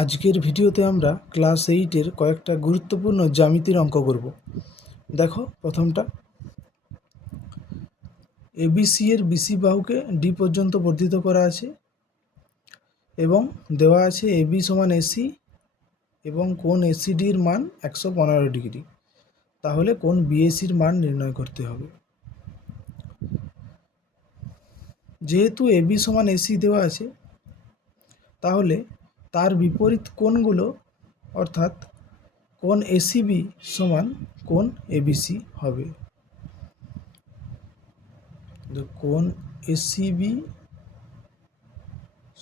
আজকের ভিডিওতে আমরা ক্লাস 8-এর কয়েকটা গুরুত্বপূর্ণ জ্যামিতির অঙ্ক করব। দেখো প্রথমটা, এবিসি এর বিসি বাহুকে ডি পর্যন্ত বর্ধিত করা আছে এবং দেওয়া আছে এবি সমান এসি এবং কোণ এসিডির মান 115 ডিগ্রি। তাহলে কোণ বিএসির মান নির্ণয় করতে হবে। যেহেতু এবি সমান এসি দেওয়া আছে, তাহলে তার বিপরীত কোণগুলো অর্থাৎ কোণ এসিবি সমান কোণ এবিসি হবে। কোণ এসিবি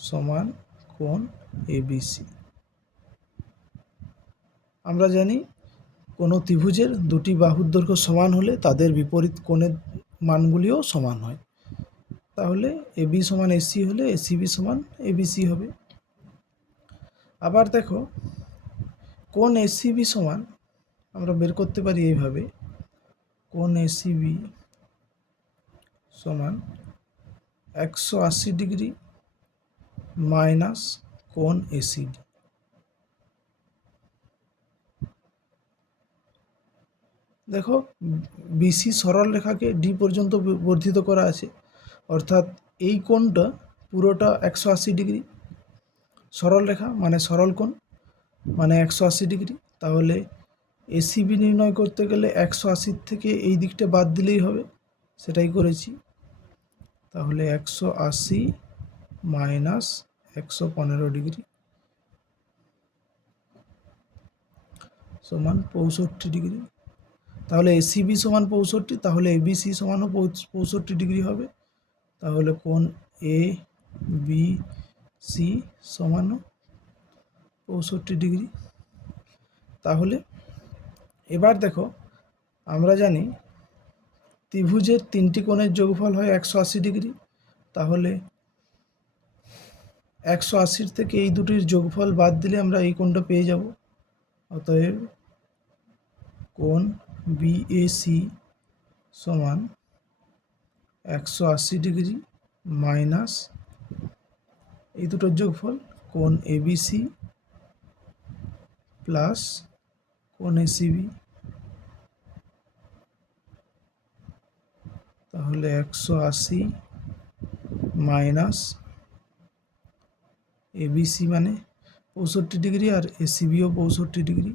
সমান কোণ এবিসি। আমরা জানি কোনো ত্রিভুজের দুটি বাহুর দৈর্ঘ্য সমান হলে তাদের বিপরীত কোণের মানগুলিও সমান হয়। তাহলে এবি সমান এসি হলে এসিবি সমান এবিসি হবে। আবার দেখো, কোণ এসিবি সমান আমরা বের করতে পারি এইভাবে, কোণ এসিবি সমান 180 ডিগ্রি মাইনাস কোণ এসিডি। দেখো, বিসি সরল রেখাকে ডি পর্যন্ত বর্ধিত করা আছে, অর্থাৎ এই কোণটা পুরোটা 180 ডিগ্রি। সরল রেখা মানে সরল কোণ মানে 180 ডিগ্রি। তাহলে এসিবি নির্ণয় করতে গেলে 180 থেকে এই দিকটা বাদ দিলেই হবে, সেটাই করেছি। তাহলে 180 মাইনাস 115 ডিগ্রি সমান 65 ডিগ্রি। তাহলে এসিবি সমান 65, তাহলে এবিসি সমানও 65 ডিগ্রি হবে। তাহলে কোণ এ বি সি সমানও 65 ডিগ্রি। তাহলে এবার দেখো, আমরা জানি ত্রিভুজের তিনটি কোণের যোগফল হয় 180 ডিগ্রি। তাহলে 180 থেকে এই দুটির যোগফল বাদ দিলে আমরা এই কোণটা পেয়ে যাব। অতএব কোণ বিএসি সমান 180 ডিগ্রি মাইনাস এই দুটোর যোগফল কোণ এবিসি প্লাস কোণ এসিবি। তাহলে 180 মাইনাস এবিসি মানে 65 ডিগ্রি আর এসিবিও 65 ডিগ্রি।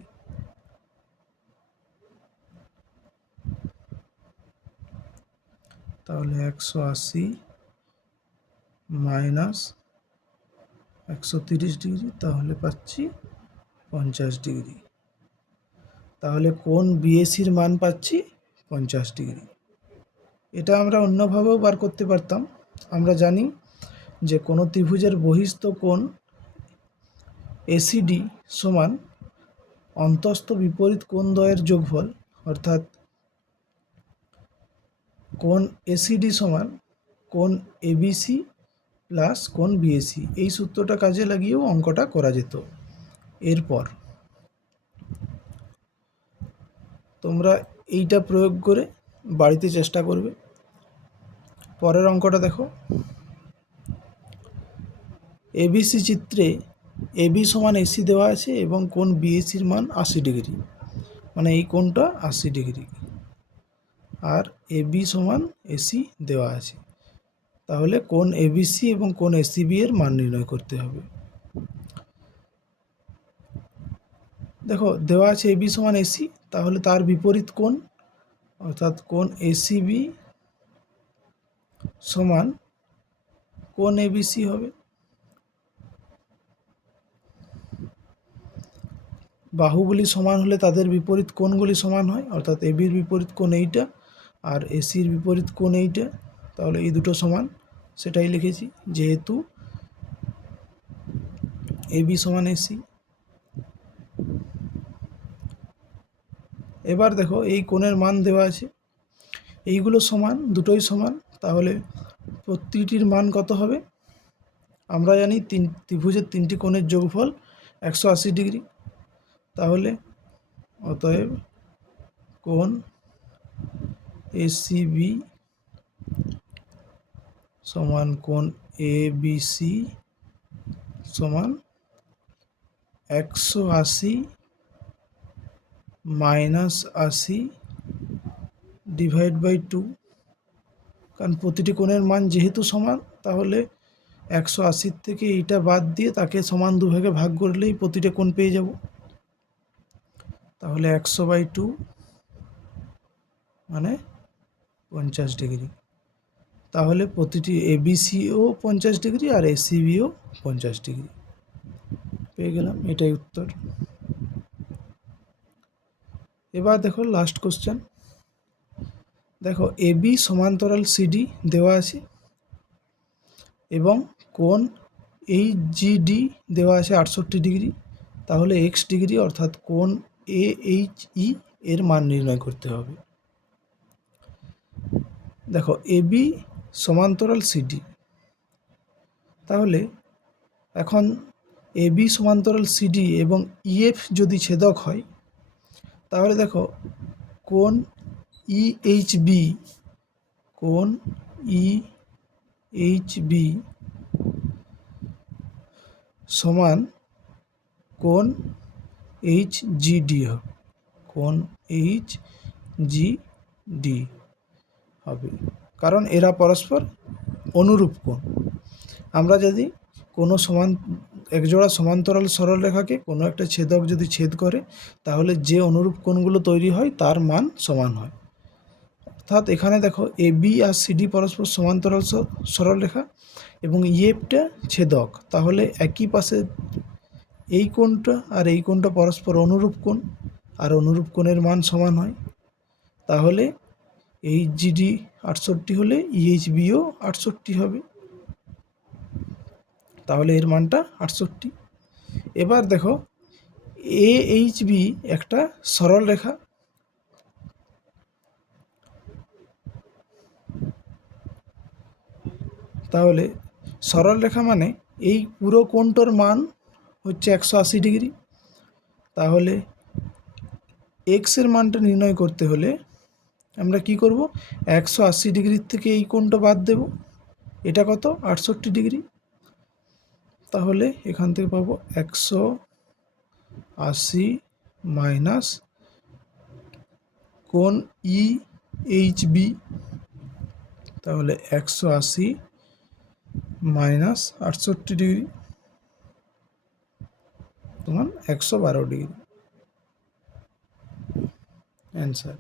তাহলে 180 মাইনাস 130 ডিগ্রি, তাহলে পাচ্ছি 50 ডিগ্রি। তাহলে কোণ বিএসির মান পাচ্ছি 50 ডিগ্রি। এটা আমরা অন্যভাবেও বার করতে পারতাম। আমরা জানি যে কোনো ত্রিভুজের বহিস্থ কোণ এসিডি সমান অন্তস্থ বিপরীত কোণদ্বয়ের যোগফল, অর্থাৎ কোণ এসিডি সমান কোণ এবিসি প্লাস কোণ বিএসি। এই সূত্রটা কাজে লাগিয়েও অঙ্কটা করা যেত। এরপর তোমরা এইটা প্রয়োগ করে বাড়িতে চেষ্টা করবে। পরের অঙ্কটা দেখো, এবিসি চিত্রে এবি সমান এসি দেওয়া আছে এবং কোণ বিএসির মান 80 ডিগ্রি, মানে এই কোণটা 80 ডিগ্রি, আর এবি সমান এসি দেওয়া আছে। তাহলে কোণ এবিসি এবং কোণ এসিবি এর মান নির্ণয় করতে হবে। দেখো, দেওয়া আছে এবি সমান এসি, তাহলে তার বিপরীত কোণ অর্থাৎ কোণ এসিবি সমান কোণ এবিসি হবে। বাহুগুলি সমান হলে তাদের বিপরীত কোণগুলি সমান হয়, অর্থাৎ এবির বিপরীত কোণ এইটা আর এসির বিপরীত কোণ এইটা। তাহলে এই দুটো সমান, সেটাই লিখেছি। যেহেতু এবি সমান এসি। এবার দেখো, এই কোণের মান দেওয়া আছে, এইগুলো সমান, দুটোই সমান। তাহলে প্রতিটির মান কত হবে? আমরা জানি ত্রিভুজের তিনটি কোণের যোগফল 180 ডিগ্রি। তাহলে অতএব কোণ এসিবি সমান কোণ এবিসি সমান 180 মাইনাস 80 ডিভাইড বাই 2, কারণ প্রতিটি কোণের মান যেহেতু সমান, তাহলে 180 থেকে এইটা বাদ দিয়ে তাকে সমান দুভাগে ভাগ করলেই প্রতিটা কোণ পেয়ে যাব। তাহলে 100/2 মানে 50 ডিগ্রি। তাহলে প্রতিটি এবিসিও 50 ডিগ্রি আর এসিবিও 50 ডিগ্রি পেয়ে গেলাম। এটাই উত্তর। এবার দেখো লাস্ট কোশ্চেন। দেখো এবি সমান্তরাল সিডি দেওয়া আছে এবং কোণ এইচজিডি দেওয়া আছে 68 ডিগ্রি। তাহলে এক্স ডিগ্রি অর্থাৎ কোণ এএইচই এর মান নির্ণয় করতে হবে। দেখো এবি সমান্তরাল সিডি, তাহলে এখন এবি সমান্তরাল সিডি এবং ইএফ যদি ছেদক হয়, তাহলে দেখো কোণ ইএইচবি সমান কোণ এইচজিডি হবে, কোণ এইচজিডি হবে, কারণ এরা পরস্পর অনুরূপ কোণ। আমরা যদি কোনো একজোড়া সমান্তরাল সরলরেখাকে কোনো একটা ছেদক যদি ছেদ করে, তাহলে যে অনুরূপ কোণগুলো তৈরি হয় তার মান সমান হয়। অর্থাৎ এখানে দেখো এবি আর সিডি পরস্পর সমান্তরাল সরলরেখা এবং ইএফটা ছেদক, তাহলে একই পাশে এই কোণটা আর এই কোণটা পরস্পর অনুরূপ কোণ, আর অনুরূপ কোণের মান সমান হয়। তাহলে এইচজিডি 68 হলে ইএইচবিও 68 হবে, তাহলে এর মানটা 68। এবার দেখো এএইচবি একটা সরল রেখা, তাহলে সরল রেখা মানে এই পুরো কোণটার মান হচ্ছে 180 ডিগ্রি। তাহলে এক্স এর মানটা নির্ণয় করতে হলে আমরা কি করব, 180 ডিগ্রির থেকে এই কোণটা বাদ দেব, এটা কত 68 ডিগ্রি। তাহলে এখান থেকে পাবো 180 মাইনাস কোণ ইএইচবি, তাহলে 180 মাইনাস 68 ডিগ্রি সমান 112 ডিগ্রি। অ্যান্সার।